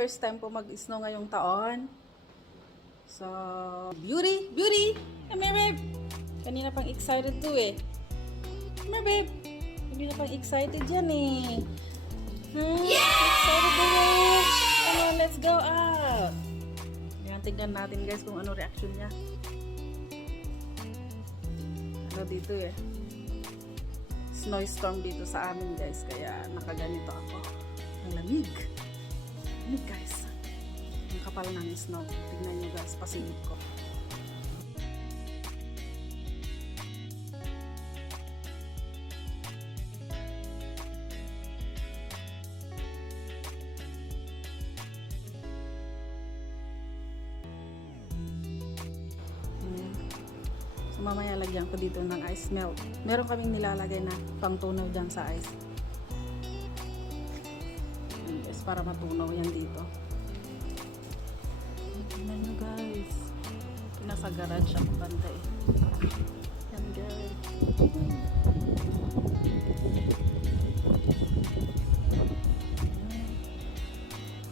first time po mag-snow ngayong taon. So, Beauty! Come here, babe! Kanina pang excited to eh. Come here, babe! Kanina pang excited yan eh. Excited to eh! Come on, let's go out! Tingnan natin guys kung ano reaction niya. Ano dito eh. Snowstorm dito sa amin guys. Kaya nakaganito ako. Ang lamig. Lamig guys. Ang kapal ng snow. Tingnan nyo guys. Pasilip ko. So, mamaya lagyan ko dito ng ice melt. Meron kaming nilalagay na pangtunaw dyan sa ice. Yan guys, para matunaw yan dito. Tingnan nyo guys. Nasa garage ako banda eh. Yan guys.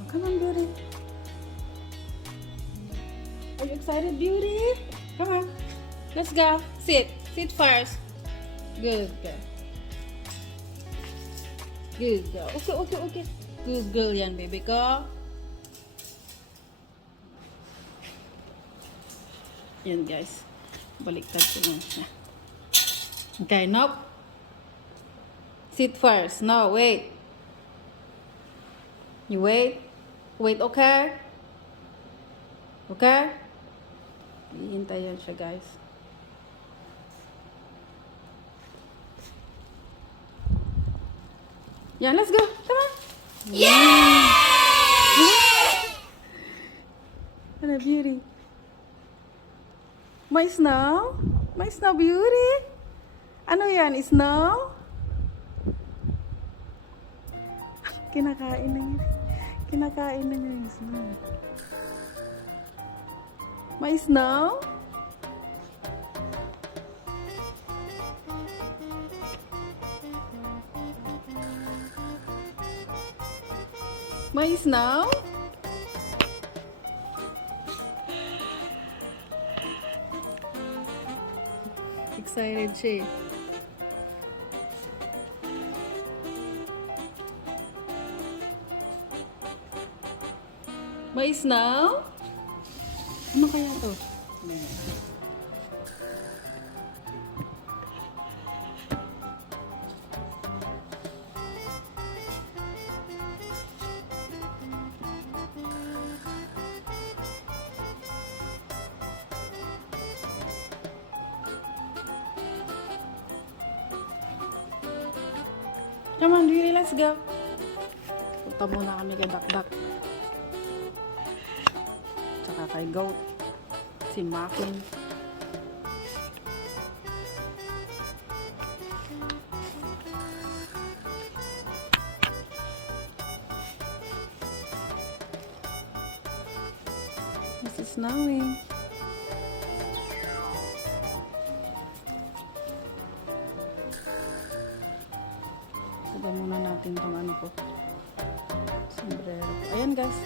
Oh, come on, Beauty. Are you excited, Beauty? Come on. Let's go. Sit. Sit first. Good girl. Good girl. Okay. Good girl yan, baby ko. Yan, guys. Baliktad ko na siya. Okay, nope. Sit first. No, wait. You wait. Wait, okay? Okay? Hihintayan siya, guys. Yan, let's go. Come on. Yeah! Ano, Beauty? May snow? May snow, Beauty? Ano yan? Snow? Kinakain na niya. Kinakain na niya yung snow. May snow? May snow? Excited siya. May snow? Ano kaya to? Come on, Beauty, let's go. Punta muna kami kay Dakdak. Tsaka kay Goat. Si Makin. This is snowing. Lagyan muna natin itong ano ko. Sombrero. Ayan guys.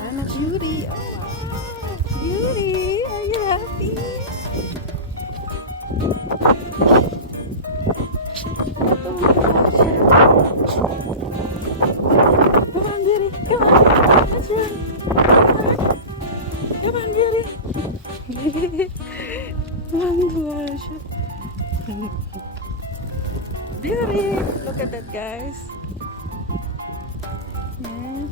Ayan na, Beauty. Oh, Beauty, are you happy? Come on, Beauty. Come on. Let's run. Come on, Beauty. Come on, siya. Beauty! Look at that, guys. Yeah.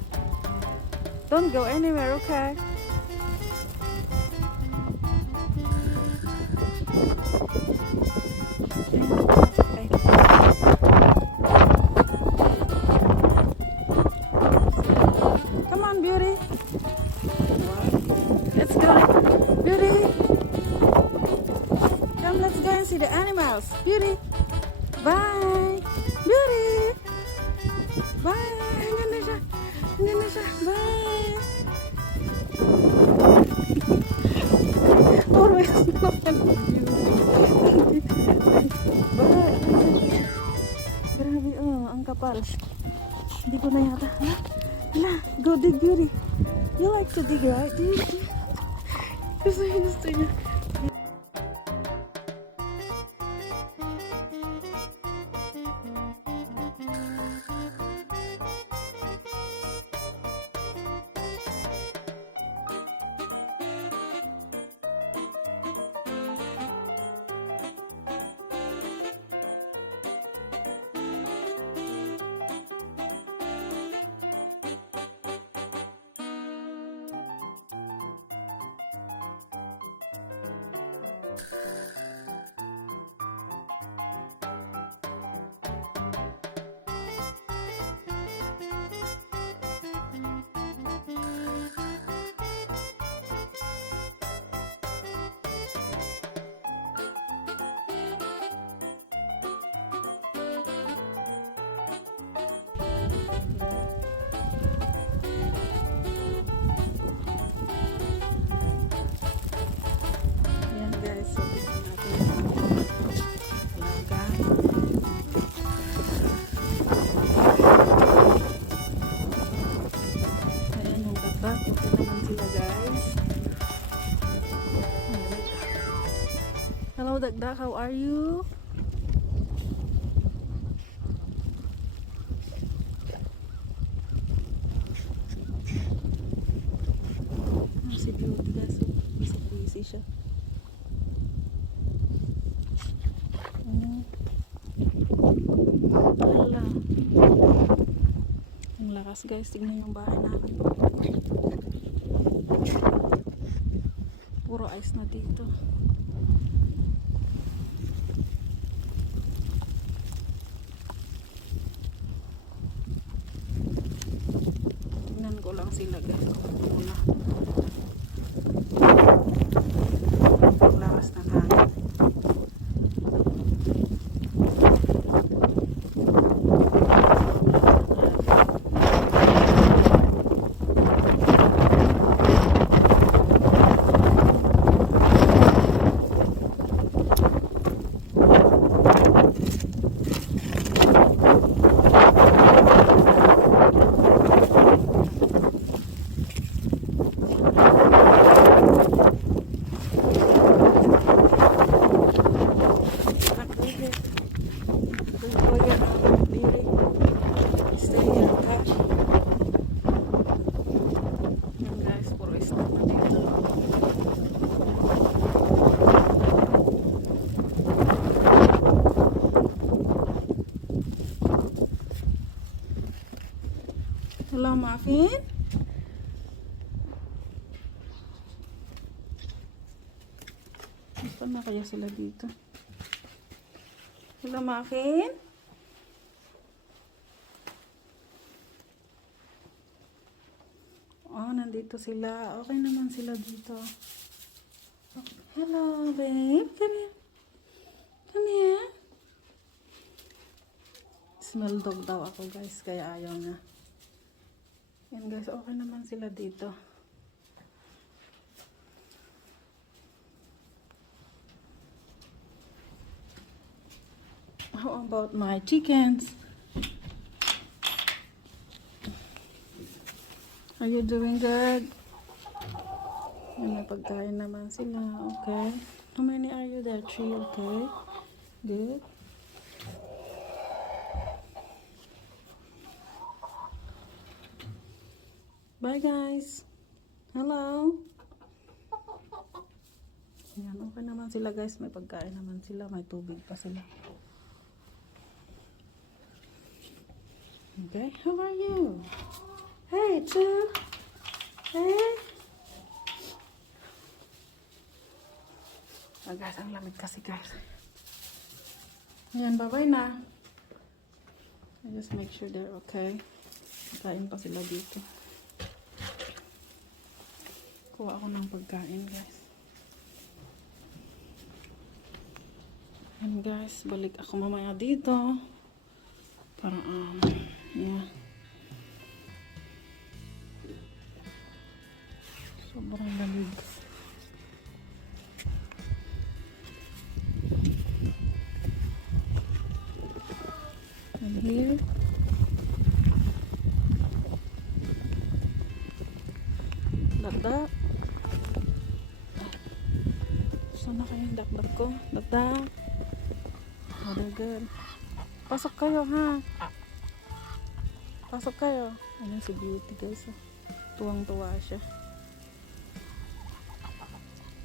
Don't go anywhere, okay? Okay. Come on, Beauty. Let's go. Beauty! Come, let's go and see the animals. Beauty! Bye! Beauty! Bye! Hanggang na siya. Bye! Always not Beauty. Bye! Grabe, oh, ang kapal. Hindi ko na yata. Hala, go dig, Beauty. You like to dig, right? Gusto niya. Ayan guys, so tignan natin ang alaga. Ayan yung tatak. Okay naman sila guys. Hello Dagdag, how are you? Si Beauty guys, so busy siya. Hala. Ang lakas guys, tignan yung bahay namin. Puro ice na dito. Tignan ko lang sila guys. Muna. Ang lakas ng hangin. Hello, Muffin. Saan na kaya sila dito? Hello, Muffin. Oh, nandito sila. Okay naman sila dito. Okay. Hello, babe. Come here. Come here. Smell dog daw ako, guys. Kaya ayaw na. Yan guys, okay naman sila dito. How about my chickens? Are you doing good? May pagkain naman sila. Okay. How many are you there? 3, okay. Good. Bye guys. Hello. Ayan, okay naman sila guys. May pagkain naman sila. May tubig pa sila. Okay, how are you? Hey, Chu. Hey. Oh guys, ang lamig kasi guys. Ayan, bye-bye na. I just make sure they're okay. Kain pa sila dito. Kuha ako ng pagkain guys. And guys, balik ako mamaya dito. Para yeah. Sobrang lamig. And here Dakdak. Saan na kayong dakdak ko? Dakdak. Oh my God. Pasok kayo ha. Pasok kayo. Ayun si Beauty guys. Tuwang-tuwa siya.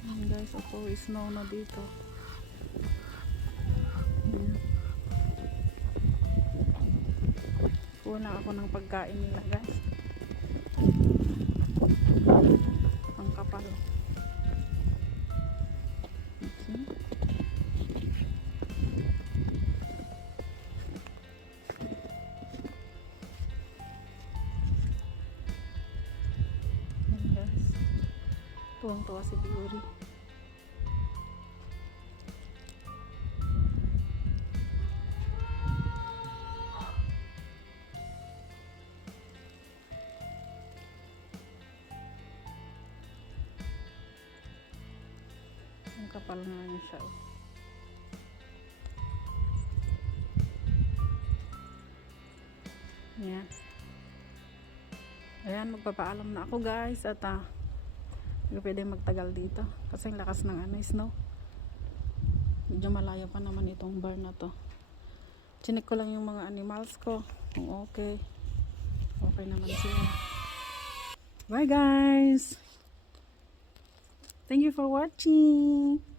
Ayan guys. Ako snow na dito. Ayan. Kuha na ako ng pagkain nila guys. Ang kapal. Okay. Ayan guys. Tuwang-tuwa si Beauty. Ang kapal nga niya siya. Oh. Ayan. Ayan, magpapaalam na ako guys. At hindi pwede magtagal dito. Kasi ang lakas ng snow. Medyo malayo pa naman itong bar na to. Chinek ko lang yung mga animals ko. Kung okay. Okay naman sila. Bye guys! Thank you for watching!